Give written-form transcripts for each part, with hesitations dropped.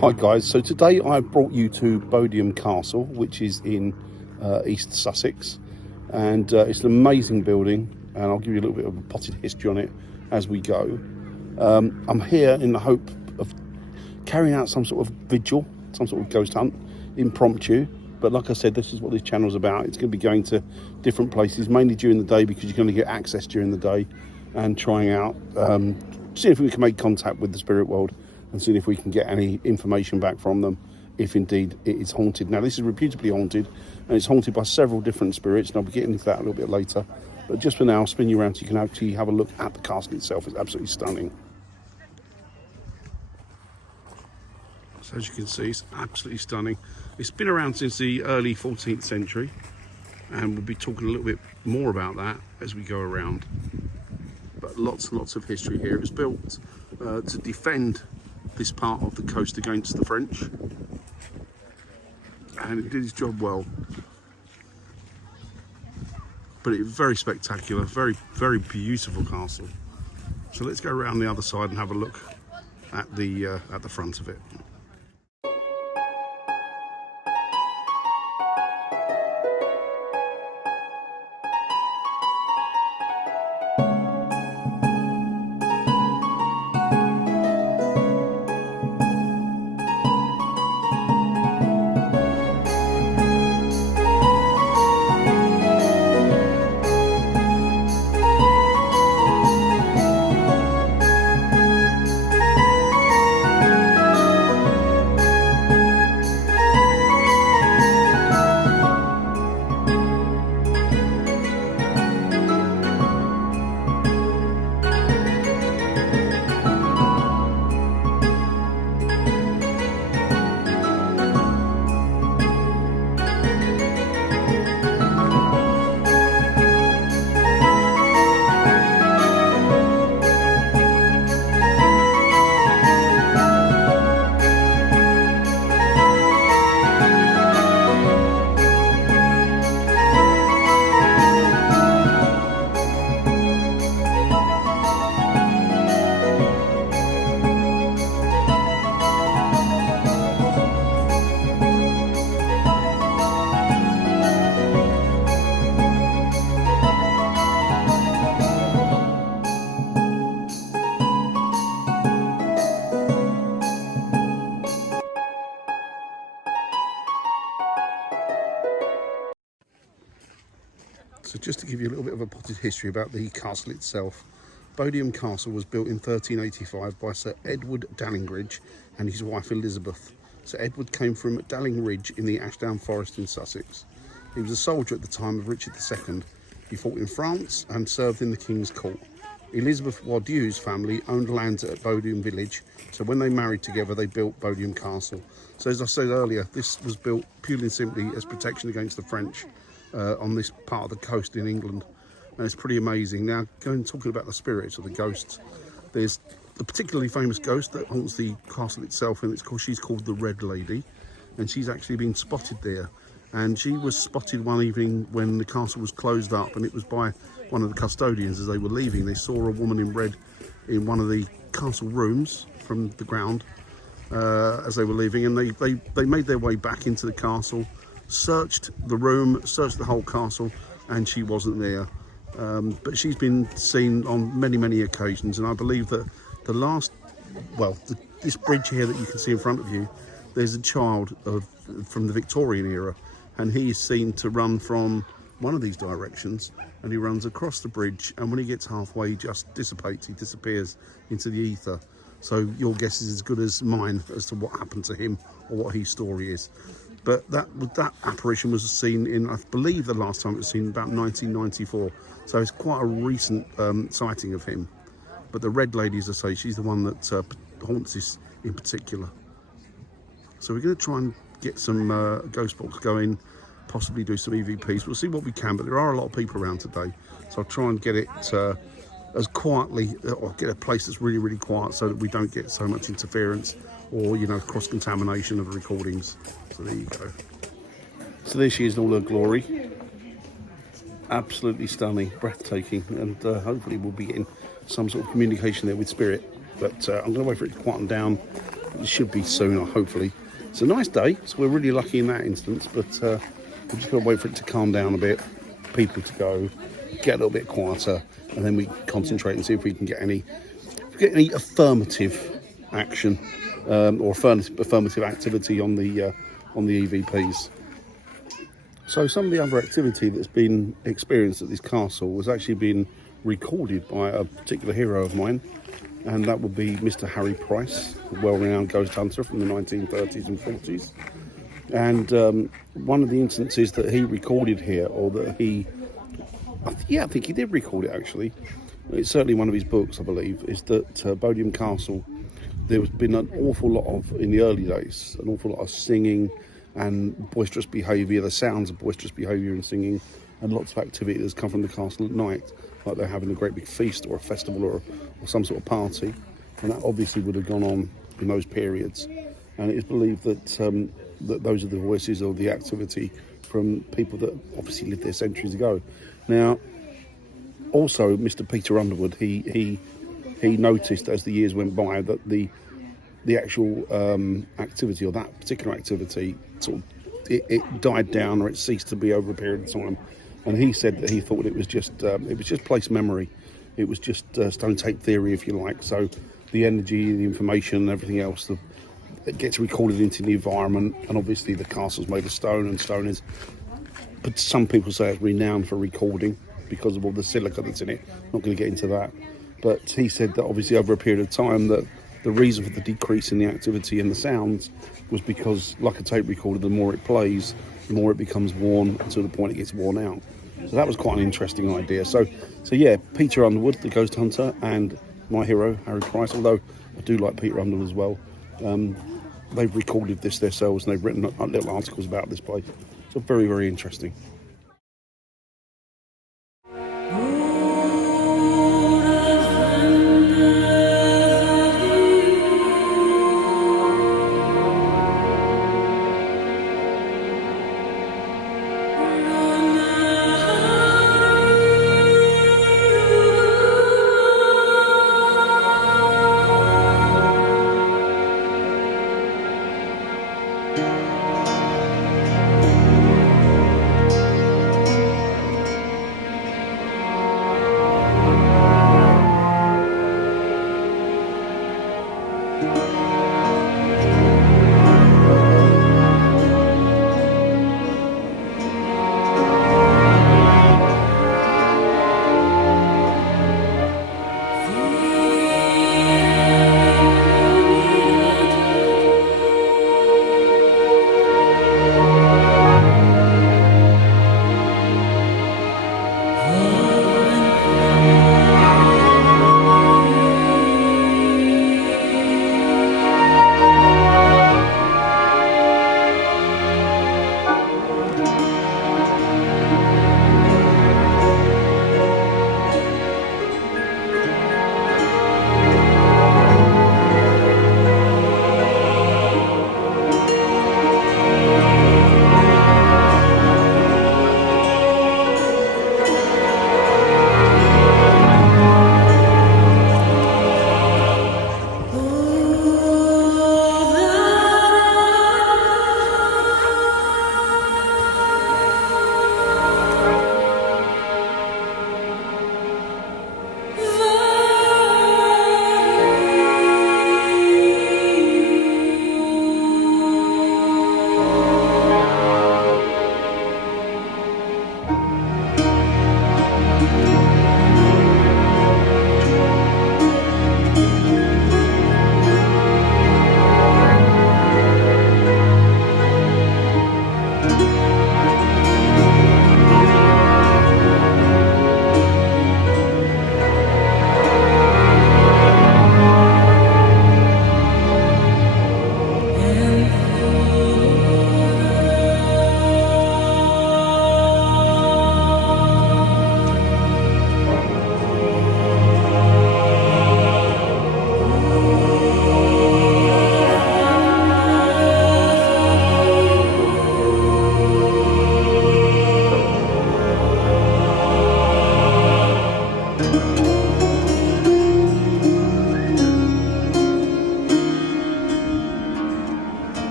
Hi guys, so today I've brought you to Bodiam Castle, which is in East Sussex, and it's an amazing building, and I'll give you a little bit of a potted history on it as we go. I'm here in the hope of carrying out some sort of vigil, some sort of ghost hunt, impromptu, but like I said, this is what this channel is about. It's going to be going to different places, mainly during the day, because you're going to get access during the day, and trying out, seeing if we can make contact with the spirit world, and seeing if we can get any information back from them, if indeed it is haunted. Now, this is reputably haunted, and it's haunted by several different spirits, and I'll be getting into that a little bit later. But just for now, I'll spin you around so you can actually have a look at the castle itself. It's absolutely stunning. So as you can see, it's absolutely stunning. It's been around since the early 14th century, and we'll be talking a little bit more about that as we go around. But lots and lots of history here. It was built to defend this part of the coast against the French, and it did its job well. But it was very spectacular, very, very beautiful castle. So let's go around the other side and have a look at the front of it. So just to give you a little bit of a potted history about the castle itself, Bodiam Castle was built in 1385 by Sir Edward Dallingridge and his wife Elizabeth. Sir Edward came from Dallingridge in the Ashdown Forest in Sussex. He was a soldier at the time of Richard II. He fought in France and served in the King's Court. Elizabeth Wadiew's family owned lands at Bodiam village, so when they married together they built Bodiam Castle. So as I said earlier, this was built purely and simply as protection against the French on this part of the coast in England, and it's pretty amazing. Now, going talking about the spirits or the ghosts, there's a particularly famous ghost that haunts the castle itself, and she's called the Red Lady, and she's actually been spotted there. And she was spotted one evening when the castle was closed up, and it was by one of the custodians as they were leaving. They saw a woman in red in one of the castle rooms from the ground as they were leaving, and they made their way back into the castle, searched the room, searched the whole castle, and she wasn't there. But she's been seen on many occasions, and I believe that this bridge here that you can see in front of you, there's a child from the Victorian era, and he is seen to run from one of these directions, and he runs across the bridge, and when he gets halfway he just dissipates, he disappears into the ether. So your guess is as good as mine as to what happened to him or what his story is. But that apparition was seen in, I believe the last time it was seen, about 1994. So it's quite a recent sighting of him. But the Red Lady, as I say, she's the one that haunts this in particular. So we're going to try and get some ghost box going, possibly do some EVPs. We'll see what we can, but there are a lot of people around today. So I'll try and get it as quietly, or get a place that's really quiet so that we don't get so much interference or, you know, cross-contamination of the recordings. So there you go. So there she is in all her glory. Absolutely stunning, breathtaking, and hopefully we'll be getting some sort of communication there with spirit. But I'm going to wait for it to quieten down it should be soon, hopefully. It's a nice day, so we're really lucky in that instance, but we've just got to wait for it to calm down a bit, people to go, get a little bit quieter, and then we concentrate and see if we can get any affirmative action or affirmative activity on the EVPs. So some of the other activity that's been experienced at this castle was actually been recorded by a particular hero of mine, and that would be Mr. Harry Price, a well-renowned ghost hunter from the 1930s and 40s. And one of the instances that he recorded here, or that I think he did record it actually, it's certainly one of his books I believe, is that Bodiam Castle, there has been an awful lot of, in the early days, an awful lot of singing and boisterous behaviour, the sounds of boisterous behaviour and singing, and lots of activity that's come from the castle at night, like they're having a great big feast or a festival or some sort of party, and that obviously would have gone on in those periods. And it is believed that that those are the voices or the activity from people that obviously lived there centuries ago. Now, also Mr. Peter Underwood, he noticed as the years went by that the actual activity, or that particular activity, sort of it died down, or it ceased to be over a period of time. And he said that he thought it was just place memory. It was just stone tape theory, if you like. So the energy, the information, and everything else that gets recorded into the environment. And obviously the castle's made of stone, and stone is, but some people say it's renowned for recording because of all the silica that's in it. Not going to get into that. But he said that obviously over a period of time that the reason for the decrease in the activity and the sounds was because, like a tape recorder, the more it plays, the more it becomes worn until the point it gets worn out. So that was quite an interesting idea. So yeah, Peter Underwood, the ghost hunter, and my hero, Harry Price, although I do like Peter Underwood as well, they've recorded this themselves, and they've written little articles about this place. So very, very interesting.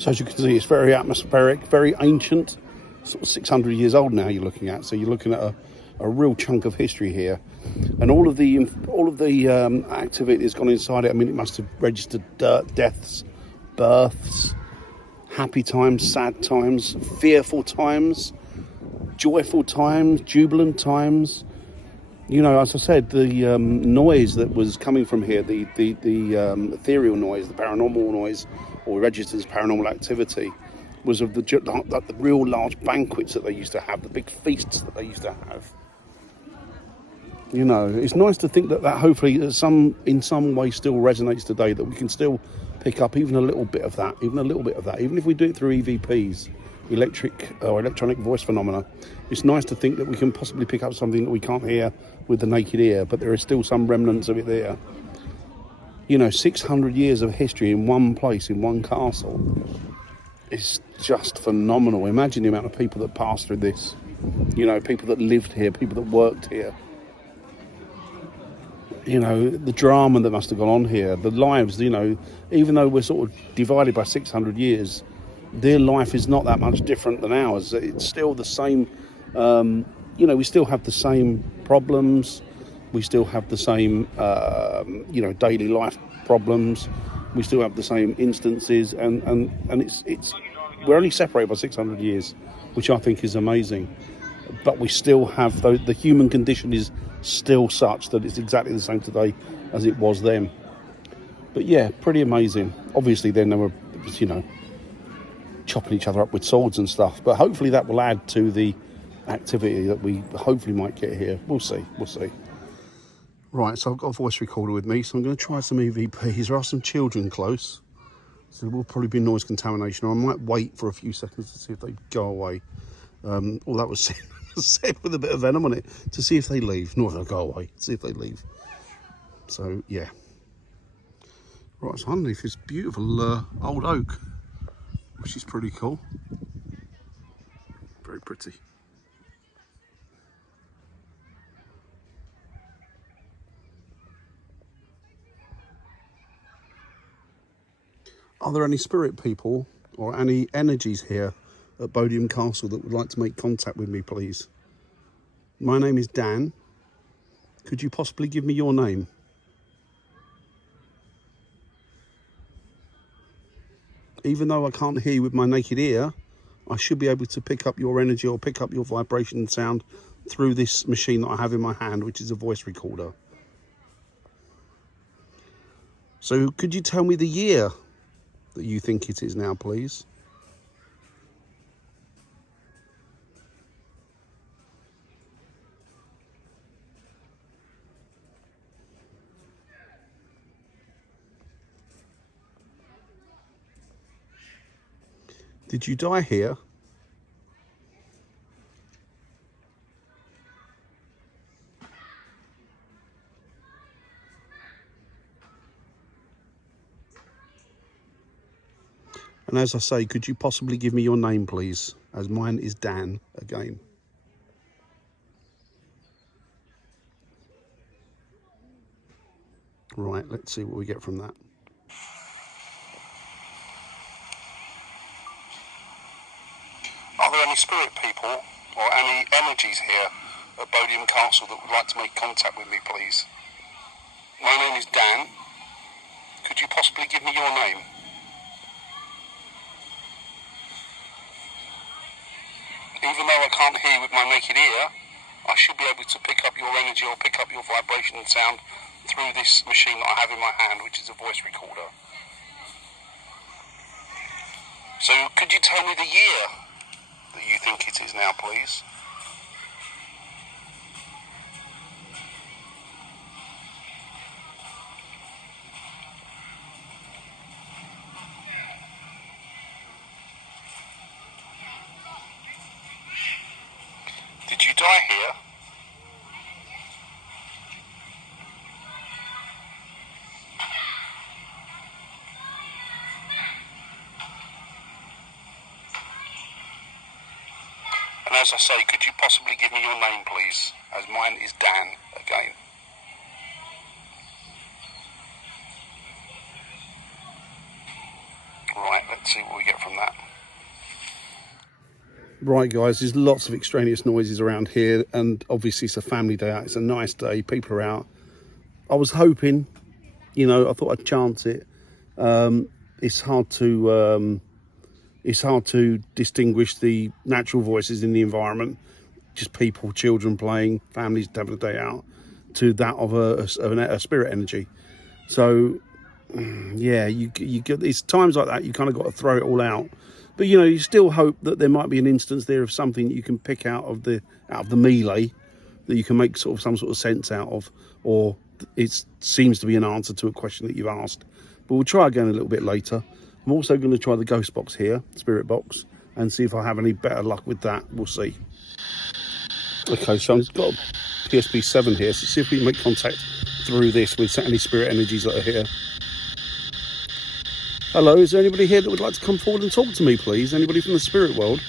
So as you can see, it's very atmospheric, very ancient, sort of 600 years old now you're looking at. So you're looking at a real chunk of history here. And all of the activity that's gone inside it, I mean, it must have registered deaths, births, happy times, sad times, fearful times, joyful times, jubilant times. You know, as I said, the noise that was coming from here, the ethereal noise, the paranormal noise, or registered as paranormal activity, was of the real large banquets that they used to have, the big feasts that they used to have. You know, it's nice to think that hopefully in some way still resonates today, that we can still pick up even a little bit of that, even if we do it through EVPs, electronic voice phenomena. It's nice to think that we can possibly pick up something that we can't hear with the naked ear, but there is still some remnants of it there. You know, 600 years of history in one place, in one castle. It's just phenomenal. Imagine the amount of people that passed through this. You know, people that lived here, people that worked here. You know, the drama that must have gone on here, the lives, you know, even though we're sort of divided by 600 years, their life is not that much different than ours. It's still the same, you know, we still have the same problems. We still have the same, you know, daily life problems. We still have the same instances. And it's we're only separated by 600 years, which I think is amazing. But we still have, the human condition is still such that it's exactly the same today as it was then. But yeah, pretty amazing. Obviously then they were, you know, chopping each other up with swords and stuff, but hopefully that will add to the activity that we hopefully might get here. We'll see. Right, so I've got a voice recorder with me, so I'm going to try some EVPs. There are some children close, so there will probably be noise contamination, or I might wait for a few seconds to see if they go away. All that was said with a bit of venom on it, to see if they leave. No, they'll go away, see if they leave. So yeah. Right, so underneath this beautiful old oak, which is pretty cool. Very pretty. Are there any spirit people or any energies here at Bodiam Castle that would like to make contact with me, please? My name is Dan. Could you possibly give me your name? Even though I can't hear you with my naked ear, I should be able to pick up your energy or pick up your vibration and sound through this machine that I have in my hand, which is a voice recorder. So could you tell me the year that you think it is now, please? Did you die here? And as I say, could you possibly give me your name, please? As mine is Dan again. Right, let's see what we get from that. Are there any spirit people or any energies here at Bodiam Castle that would like to make contact with me, please? My name is Dan. Could you possibly give me your name? Even though I can't hear with my naked ear, I should be able to pick up your energy or pick up your vibration and sound through this machine that I have in my hand, which is a voice recorder. So could you tell me the year that you think it is now, please? Did you die here? And as I say, could you possibly give me your name, please? As mine is Dan again. Right, let's see what we get from that. Right guys, there's lots of extraneous noises around here, and obviously it's a family day out, it's a nice day, people are out. I was hoping, you know, I thought I'd chance it. It's hard to distinguish the natural voices in the environment, just people, children playing, families having a day out, to that of a spirit energy. So yeah, you get, it's times like that you kind of got to throw it all out. But you know, you still hope that there might be an instance there of something that you can pick out of the melee, that you can make sort of some sort of sense out of, or it seems to be an answer to a question that you've asked. But we'll try again a little bit later. I'm also going to try the ghost box here, spirit box, and see if I have any better luck with that. We'll see. Okay, so I've got a PSP7 here, so see if we can make contact through this with any spirit energies that are here. Hello, is there anybody here that would like to come forward and talk to me, please? Anybody from the spirit world?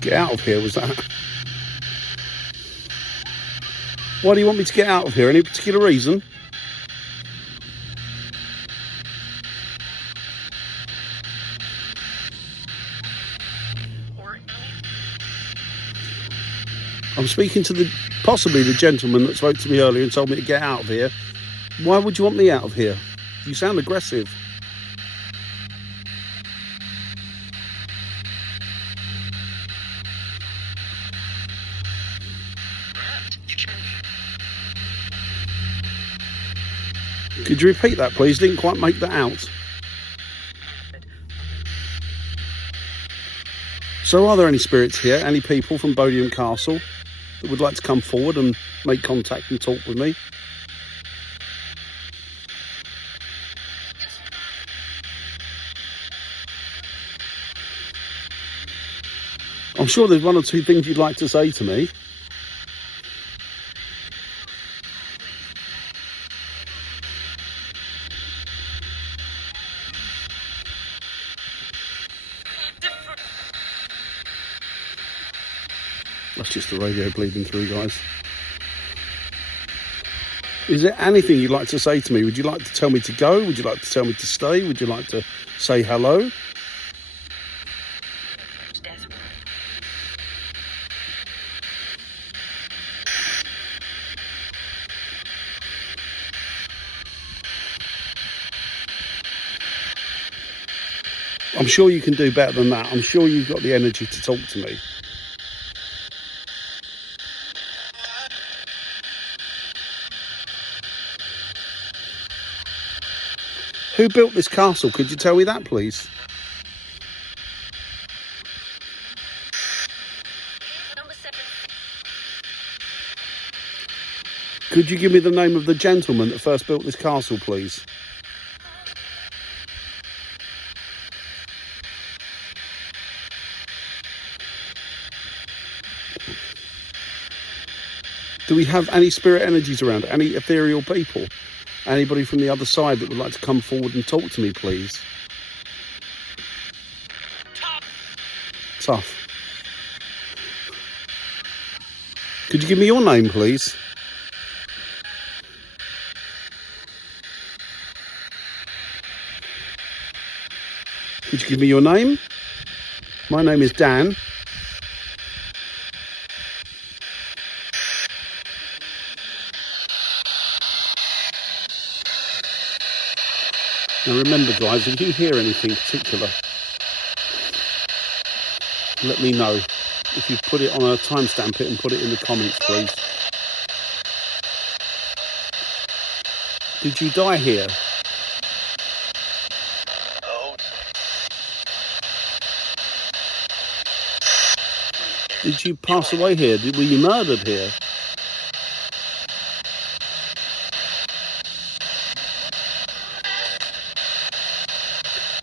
Get out of here, was that? Why do you want me to get out of here? Any particular reason? I'm speaking to possibly the gentleman that spoke to me earlier and told me to get out of here. Why would you want me out of here? You sound aggressive. Could you repeat that, please? Didn't quite make that out. So are there any spirits here, any people from Bodiam Castle that would like to come forward and make contact and talk with me? I'm sure there's one or two things you'd like to say to me. That's just the radio bleeding through, guys. Is there anything you'd like to say to me? Would you like to tell me to go? Would you like to tell me to stay? Would you like to say hello? I'm sure you can do better than that. I'm sure you've got the energy to talk to me. Who built this castle? Could you tell me that, please? Could you give me the name of the gentleman that first built this castle, please? Do we have any spirit energies around? Any ethereal people? Anybody from the other side that would like to come forward and talk to me, please? Tough. Could you give me your name, please? Could you give me your name? My name is Dan. Now remember, guys, if you hear anything particular, let me know. If you put it on a timestamp it and put it in the comments, please. Did you die here? Did you pass away here? Were you murdered here?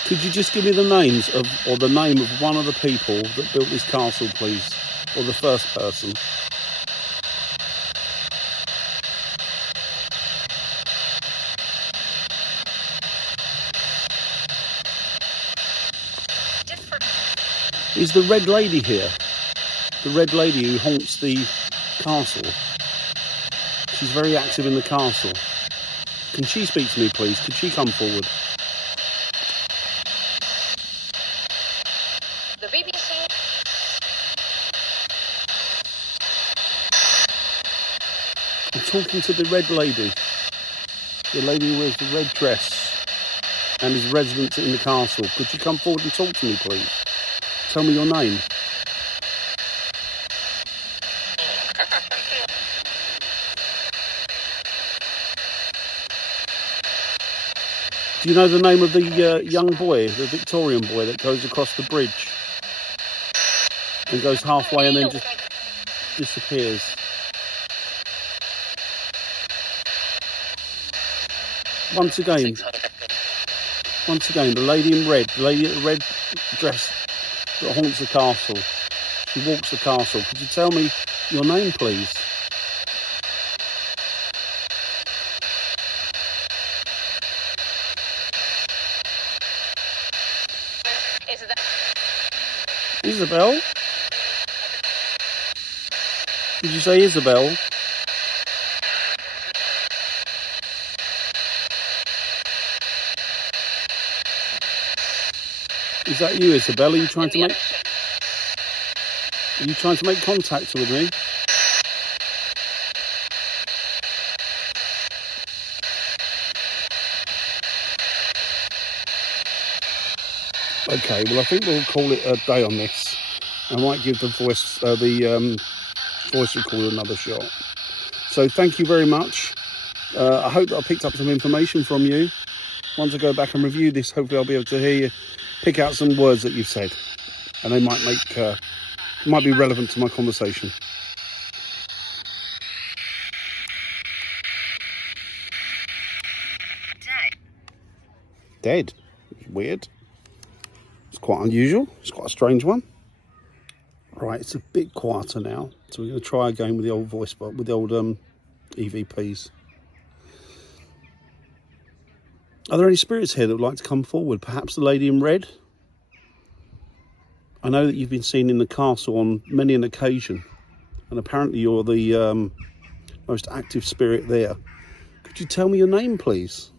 Could you just give me the names of, or the name of one of the people that built this castle, please? Or the first person? Is the red lady here? The red lady who haunts the castle? She's very active in the castle. Can she speak to me, please? Could she come forward? The BBC. I'm talking to the red lady. The lady who wears the red dress and is resident in the castle. Could you come forward and talk to me, please? Tell me your name. Do you know the name of the young boy, the Victorian boy that goes across the bridge and goes halfway and then just disappears? Once again, the lady in red, the lady in the red dress that haunts the castle. She walks the castle. Could you tell me your name, please? Isabel? Did you say Isabel? Is that you, Isabel? Are you trying to make contact with me? Okay, well, I think we'll call it a day on this. I might give the voice recorder another shot. So thank you very much. I hope that I picked up some information from you. Once I go back and review this, hopefully I'll be able to hear you pick out some words that you've said, and they might be relevant to my conversation. Dead. Weird. It's quite unusual. It's quite a strange one. Right, it's a bit quieter now, so we're going to try again with the old voice box, with the old EVPs. Are there any spirits here that would like to come forward? Perhaps the lady in red? I know that you've been seen in the castle on many an occasion, and apparently you're the most active spirit there. Could you tell me your name, please?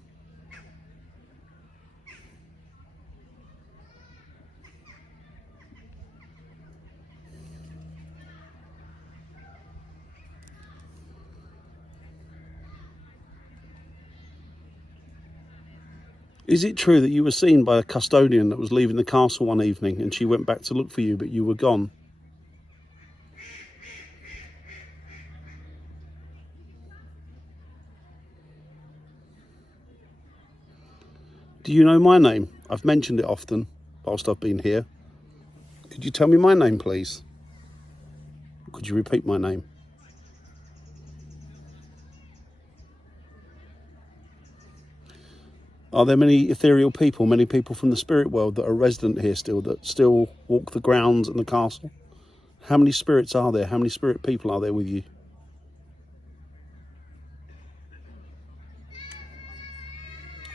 Is it true that you were seen by a custodian that was leaving the castle one evening and she went back to look for you, but you were gone? Do you know my name? I've mentioned it often whilst I've been here. Could you tell me my name, please? Could you repeat my name? Are there many ethereal people, many people from the spirit world that are resident here still, that still walk the grounds and the castle? How many spirits are there? How many spirit people are there with you?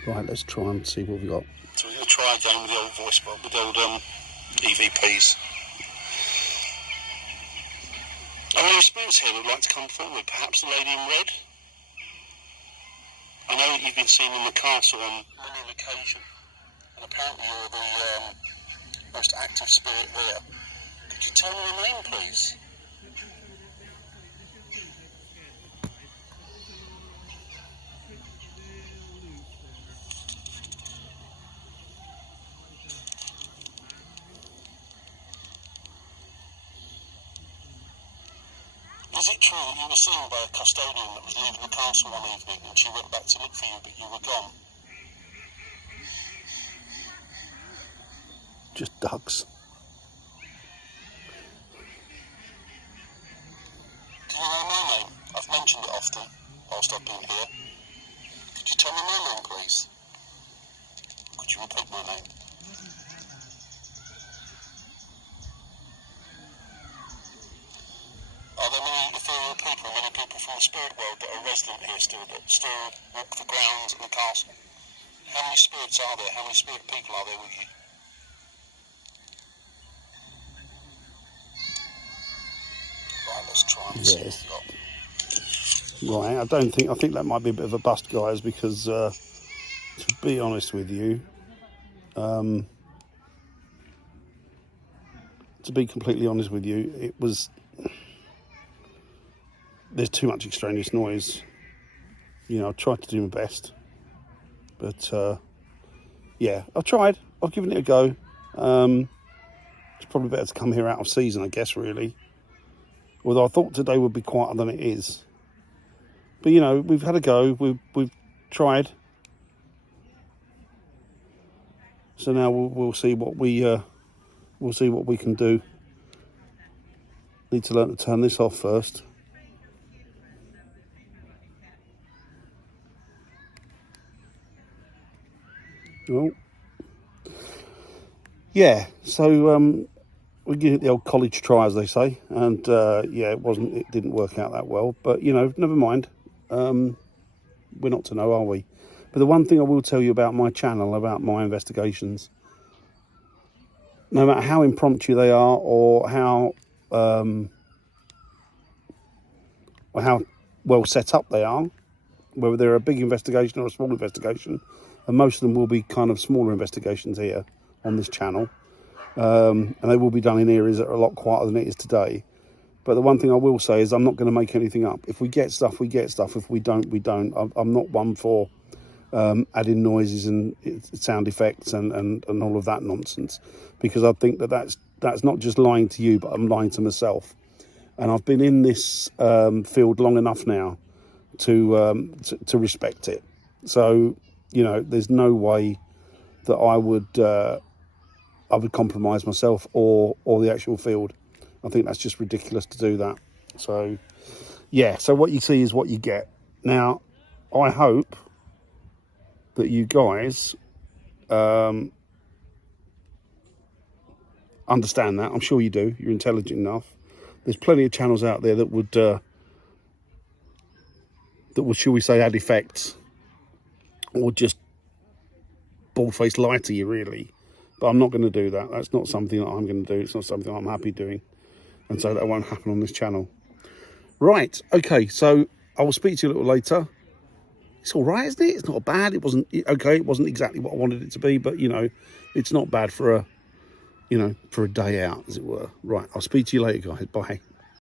Right, let's try and see what we've got. So we're going to try again with the old voice box, with the old EVPs. Are there any spirits here that would like to come forward? Perhaps the lady in red? I know that you've been seen in the castle on many an occasion, and apparently you're the most active spirit there. Could you tell me your name, please? Is it true that you were seen by a custodian that was leaving the castle one evening and she went back to look for you, but you were gone? Just ducks. Do you know my name? I've mentioned it often whilst I've been here. Could you tell me my name, please? Could you repeat my name? Are there many ethereal people, many people from the spirit world that are resident here still, that still walk the grounds and the castle? How many spirits are there? How many spirit people are there with you? Right, let's try and see what we've got. Right, I think that might be a bit of a bust, guys, because to be honest with you, to be completely honest with you, there's too much extraneous noise. You know, I tried to do my best, but yeah, I've tried. I've given it a go. It's probably better to come here out of season, I guess, really. Although I thought today would be quieter than it is. But you know, we've had a go. We've tried. So now we'll see what we'll see what we can do. Need to learn to turn this off first. Oh. Yeah, so we give it the old college try, as they say, and yeah, it didn't work out that well. But you know, never mind. We're not to know, are we? But the one thing I will tell you about my channel, about my investigations, no matter how impromptu they are or how well set up they are, whether they're a big investigation or a small investigation, and most of them will be kind of smaller investigations here on this channel, and they will be done in areas that are a lot quieter than it is today. But the one thing I will say is I'm not going to make anything up. If we get stuff, we get stuff. If we don't, we don't. I'm not one for adding noises and sound effects and all of that nonsense, because I think that's not just lying to you, but I'm lying to myself. And I've been in this field long enough now to respect it. So you know, there's no way that I would compromise myself or the actual field. I think that's just ridiculous to do that. So yeah, so what you see is what you get. Now, I hope that you guys understand that. I'm sure you do. You're intelligent enough. There's plenty of channels out there that would, shall we say, add effects or just bald-faced lie to you, really. But I'm not going to do that. That's not something that I'm going to do. It's not something I'm happy doing. And so that won't happen on this channel. Right, okay, so I will speak to you a little later. It's all right, isn't it? It's not bad. It wasn't, okay, it wasn't exactly what I wanted it to be, but, you know, it's not bad for a day out, as it were. Right, I'll speak to you later, guys. Bye.